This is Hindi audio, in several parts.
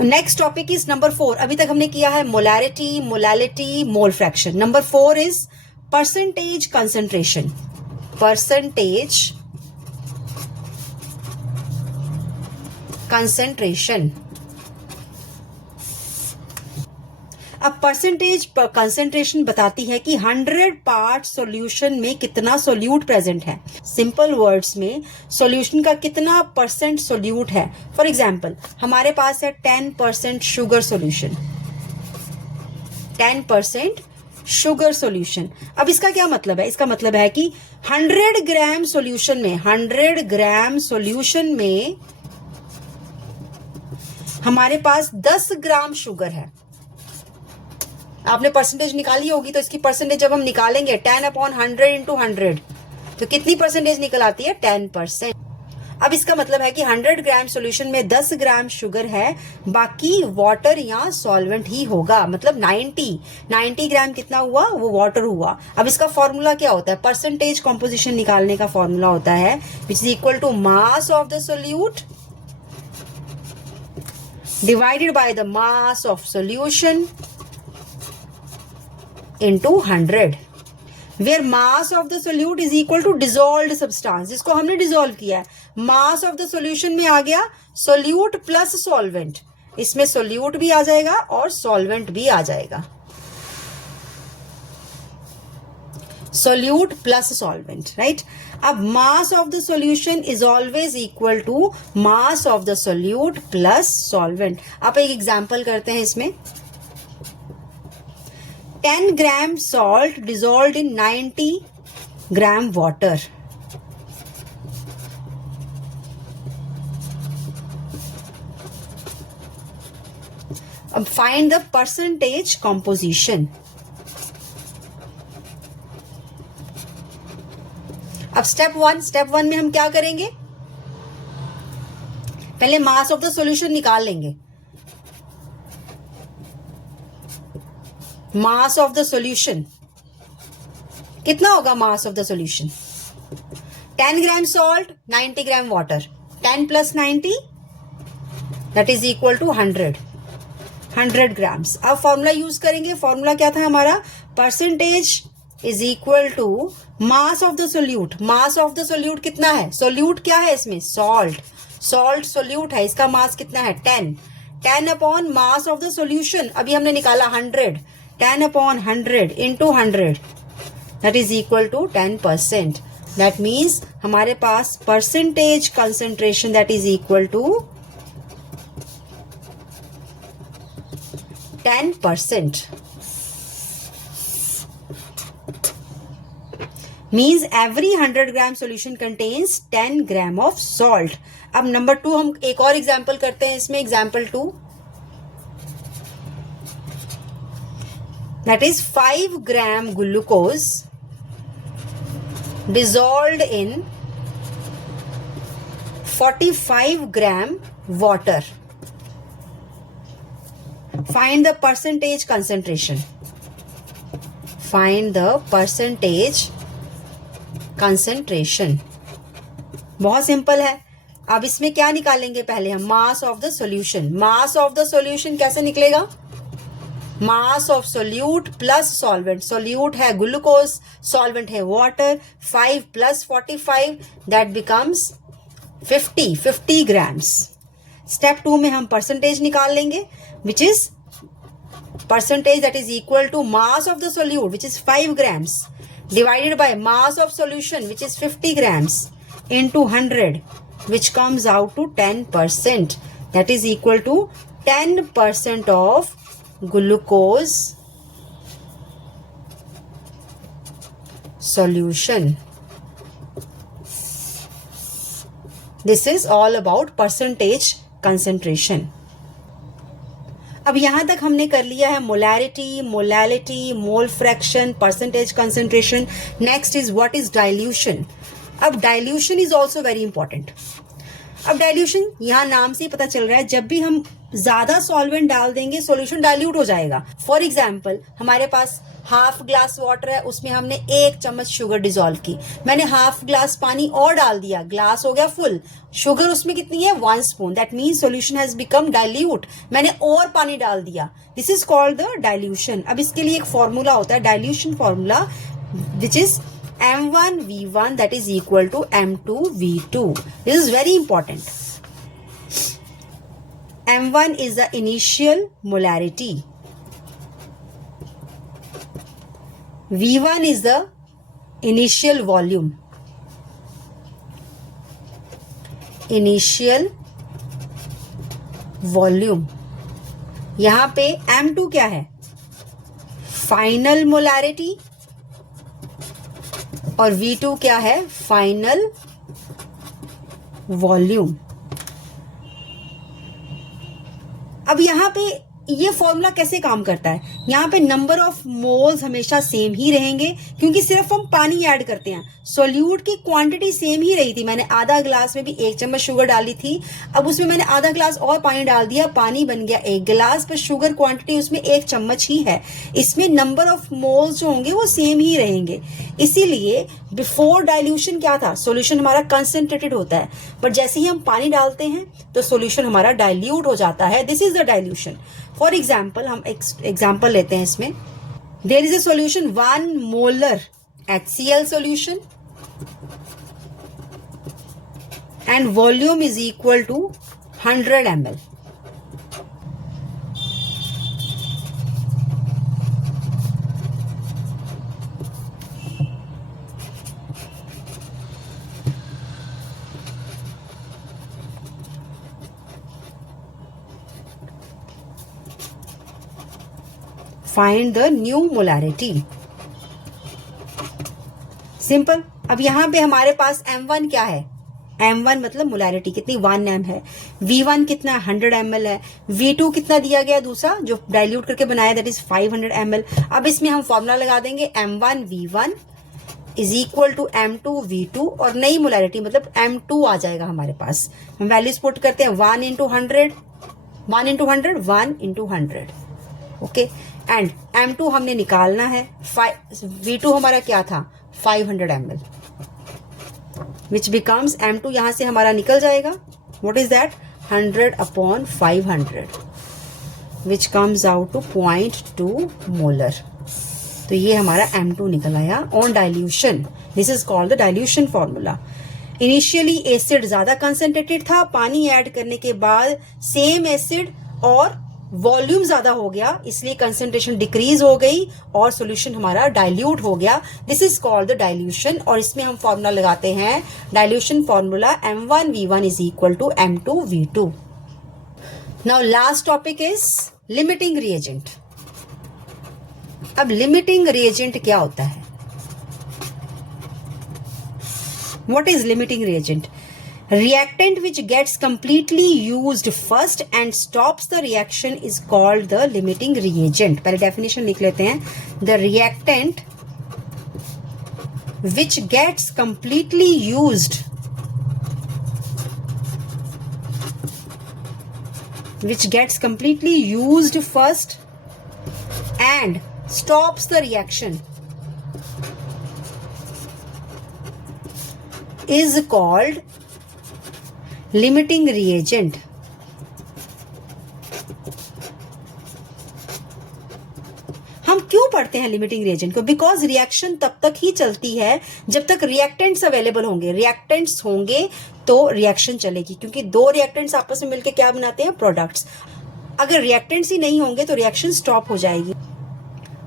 Next topic is number 4. अभी तक हमने किया है molarity, molality, mole fraction. Number 4 is percentage concentration. Percentage concentration. अब परसेंटेज कंसंट्रेशन बताती है कि 100 पार्ट सॉल्यूशन में कितना सोल्यूट प्रेजेंट है. सिंपल वर्ड्स में सॉल्यूशन का कितना परसेंट सोल्यूट है. फॉर एग्जांपल हमारे पास है 10% शुगर सॉल्यूशन. 10% sugar solution. अब इसका क्या मतलब है? इसका मतलब है कि 100 ग्राम सॉल्यूशन में 100 ग्राम सॉल्यूशन में हमारे पास 10 ग्राम शुगर है. आपने परसेंटेज निकाली होगी, तो इसकी परसेंटेज जब हम निकालेंगे 10/100 इंटू 100 तो कितनी परसेंटेज निकल आती है? 10%. अब इसका मतलब है कि 100 ग्राम सॉल्यूशन में 10 ग्राम शुगर है, बाकी वाटर या सॉल्वेंट ही होगा. मतलब 90 ग्राम कितना हुआ? वो वाटर हुआ. अब इसका फॉर्मूला क्या होता है? परसेंटेज कॉम्पोजिशन निकालने का फॉर्मूला होता है which is equal to mass of the solute divided by the mass of solution into 100, where mass of the solute is equal to dissolved substance. जिसको हमने डिसॉल्व किया है. मास ऑफ द सॉल्यूशन में आ गया सोल्यूट प्लस सॉल्वेंट. इसमें सोल्यूट भी आ जाएगा और सॉल्वेंट भी आ जाएगा. Solute plus solvent, right. अब mass of the solution is always equal to mass of the solute plus solvent. आप एक एग्जांपल करते हैं इसमें. 10 gram salt dissolved in 90 gram water. अब find the percentage composition. अब स्टेप वन में हम क्या करेंगे? पहले मास ऑफ द सॉल्यूशन निकाल लेंगे. मास ऑफ द सॉल्यूशन कितना होगा? Mass of the solution 10 gram salt, 90 gram water. 10 plus 90 that is equal to 100 grams. अब फॉर्मूला यूज करेंगे. फॉर्मूला क्या था हमारा? Percentage is equal to mass of the solute. Mass of the solute कितना है? सोल्यूट क्या है इसमें? सॉल्ट सोल्यूट है. इसका मास कितना है? 10 upon mass of the solution अभी हमने निकाला 100. 10/100 into 100 that is equal to 10%. That means हमारे पास percentage concentration that is equal to 10%. Means every 100 gram solution contains 10 gram of salt. अब नंबर 2 हम एक और एग्जाम्पल करते हैं इसमें. Example 2, that is 5 gram glucose dissolved in 45 gram water. Find the percentage concentration. Find the percentage concentration. बहुत सिंपल है. अब इसमें क्या निकालेंगे? पहले हम mass of the solution. Mass of the solution कैसे निकलेगा? Mass of solute plus solvent. Solute है ग्लूकोज, सॉल्वेंट है water. 5 plus 45 that becomes 50 grams. Step 2 में हम परसेंटेज निकाल लेंगे which is percentage that is equal to mass of the solute which is 5 grams divided by mass of solution which is 50 grams into 100 which comes out to 10%. That is equal to 10% of glucose solution. This is all about percentage concentration. अब यहां तक हमने कर लिया है molarity, molality, mole fraction, percentage concentration. Next is what is dilution. अब dilution is also very important. अब डाइल्यूशन यहाँ नाम से ही पता चल रहा है, जब भी हम ज्यादा सॉल्वेंट डाल देंगे सॉल्यूशन डाइल्यूट हो जाएगा। फॉर एग्जाम्पल हमारे पास हाफ ग्लास वाटर है, उसमें हमने 1 चम्मच शुगर डिसॉल्व की, मैंने हाफ ग्लास पानी और डाल दिया, ग्लास हो गया फुल, शुगर उसमें कितनी है 1 spoon, that means solution has become dilute, मैंने और पानी डाल दिया, this is called the dilution. अब इसके लिए एक फॉर्मूला होता है dilution formula, which is M1V1 that is equal to M2V2. This is very important. M1 is the initial molarity. V1 is the initial volume. Initial volume. यहां पे M2 क्या है? फाइनल मोलारिटी, और V2 क्या है? Final volume. अब यहां पे ये फॉर्मूला कैसे काम करता है? यहाँ पे नंबर ऑफ मोल्स हमेशा सेम ही रहेंगे, क्योंकि सिर्फ हम पानी ऐड करते हैं, सोल्यूट की क्वांटिटी सेम ही रही थी, मैंने आधा ग्लास में भी 1 चम्मच शुगर डाली थी, अब उसमें मैंने आधा ग्लास और पानी डाल दिया, पानी बन गया 1 गिलास, पर शुगर क्वांटिटी उसमें 1 चम्मच ही है, इसमें नंबर ऑफ मोल्स जो होंगे वो सेम ही रहेंगे। इसीलिए बिफोर डाइल्यूशन क्या था? सोल्यूशन हमारा कंसंट्रेटेड होता है, पर जैसे ही हम पानी डालते हैं तो सोल्यूशन हमारा डाइल्यूट हो जाता है, this is the dilution. For example हम एग्जाम्पल लेते हैं इसमें, there is a solution 1 molar HCl solution and volume is equal to 100 ml. Find the new molarity. Simple. अब यहां पे हमारे पास M1 क्या है? M1 मतलब मोलारिटी कितनी 1 m है, V1 कितना 100 ml है, V2 कितना दिया गया दूसरा जो डाइल्यूट करके बनाया दैट इज 500 ml। अब इसमें हम फॉर्मूला लगा देंगे M1V1 is equal to M2V2 और नई मोलारिटी मतलब M2 आ जाएगा हमारे पास। हम वैल्यूज पुट करते हैं 1 into 100 1 into 100 1 into 100 okay, and M2 हमने निकालना है, V2 हमारा क्या था 500 ml which becomes M2 यहां से हमारा निकल जाएगा, what is that 100/500 which comes out to 0.2 molar। तो ये हमारा M2 निकल आया on dilution, this is called the dilution formula. Initially acid ज्यादा कंसंट्रेटेड था, पानी ऐड करने के बाद सेम एसिड और वॉल्यूम ज्यादा हो गया, इसलिए कंसंट्रेशन डिक्रीज हो गई और सॉल्यूशन हमारा डाइल्यूट हो गया, this is called the dilution. और इसमें हम फॉर्मूला लगाते हैं dilution formula M1V1 is equal to M2V2। Now last topic is limiting reagent. अब लिमिटिंग रिएजेंट क्या होता है? What is limiting reagent? Reactant which gets completely used first and stops the reaction is called the limiting reagent। पहले definition लिख लेते हैं, the reactant which gets completely used first and stops the reaction is called limiting reagent. हम क्यों पढ़ते हैं लिमिटिंग रिएजेंट को? बिकॉज रिएक्शन तब तक ही चलती है जब तक रिएक्टेंट्स अवेलेबल होंगे, रिएक्टेंट्स होंगे तो रिएक्शन चलेगी, क्योंकि दो रिएक्टेंट्स आपस में मिलकर क्या बनाते हैं? प्रोडक्ट्स। अगर रिएक्टेंट्स ही नहीं होंगे तो रिएक्शन स्टॉप हो जाएगी।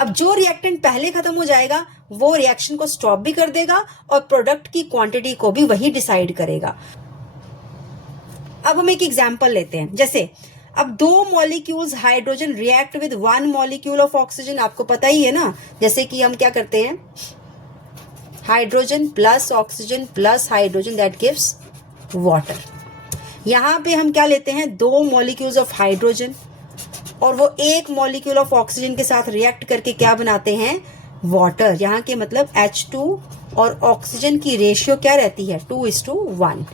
अब जो रिएक्टेंट पहले खत्म हो जाएगा वो रिएक्शन को स्टॉप भी कर देगा और प्रोडक्ट की क्वांटिटी को भी वही डिसाइड करेगा। अब हम एक एग्जांपल लेते हैं, जैसे अब 2 molecules hydrogen react with 1 molecule of oxygen, आपको पता ही है ना, जैसे कि हम क्या करते हैं hydrogen plus oxygen plus hydrogen that gives water. यहां पे हम क्या लेते हैं 2 मॉलिक्यूल्स ऑफ हाइड्रोजन और वो 1 मॉलिक्यूल ऑफ ऑक्सीजन के साथ रिएक्ट करके क्या बनाते हैं? वाटर। यहाँ के मतलब H2 और ऑक्सीजन की रेशियो क्या रहती है? 2:1।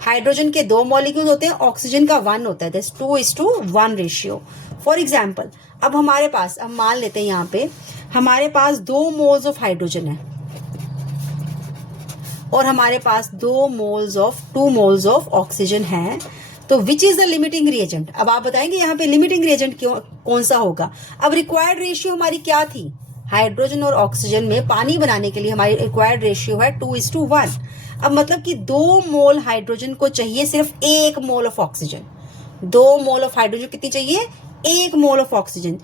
हाइड्रोजन के 2 मॉलिक्यूल होते हैं, ऑक्सीजन का 1 होता है, 2:1 रेशियो। फॉर एग्जाम्पल अब हमारे पास, अब मान लेते हैं यहाँ पे हमारे पास 2 मोल्स ऑफ हाइड्रोजन है और हमारे पास 2 मोल्स ऑफ ऑक्सीजन है, तो which is the limiting reagent? अब आप बताएंगे यहाँ पे लिमिटिंग रिएजेंट कौन सा होगा। अब रिक्वायर्ड रेशियो हमारी क्या थी? हाइड्रोजन और ऑक्सीजन में पानी बनाने के लिए हमारी रिक्वायर्ड रेशियो है 2:1। अब मतलब कि 2 मोल हाइड्रोजन को चाहिए सिर्फ 1 mole of oxygen. 2 mole of hydrogen कितनी चाहिए? 1 मोल ऑफ ऑक्सीजन।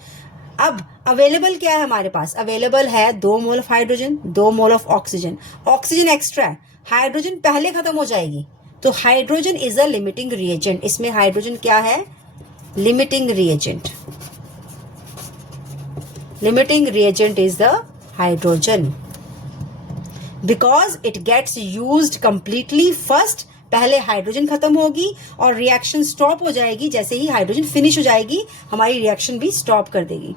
अब अवेलेबल क्या है हमारे पास? अवेलेबल है 2 mole of hydrogen, 2 mole of oxygen. Oxygen extra है, हाइड्रोजन पहले खत्म हो जाएगी, तो hydrogen is a limiting reagent. इसमें हाइड्रोजन क्या है? Limiting reagent. Limiting reagent is the hydrogen because it gets used completely first. पहले हाइड्रोजन खत्म होगी और रिएक्शन स्टॉप हो जाएगी, जैसे ही हाइड्रोजन फिनिश हो जाएगी हमारी रिएक्शन भी स्टॉप कर देगी।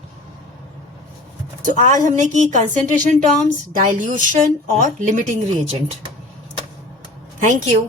तो आज हमने की कंसेंट्रेशन टर्म्स, डाइल्यूशन और लिमिटिंग रिएजेंट। Thank you.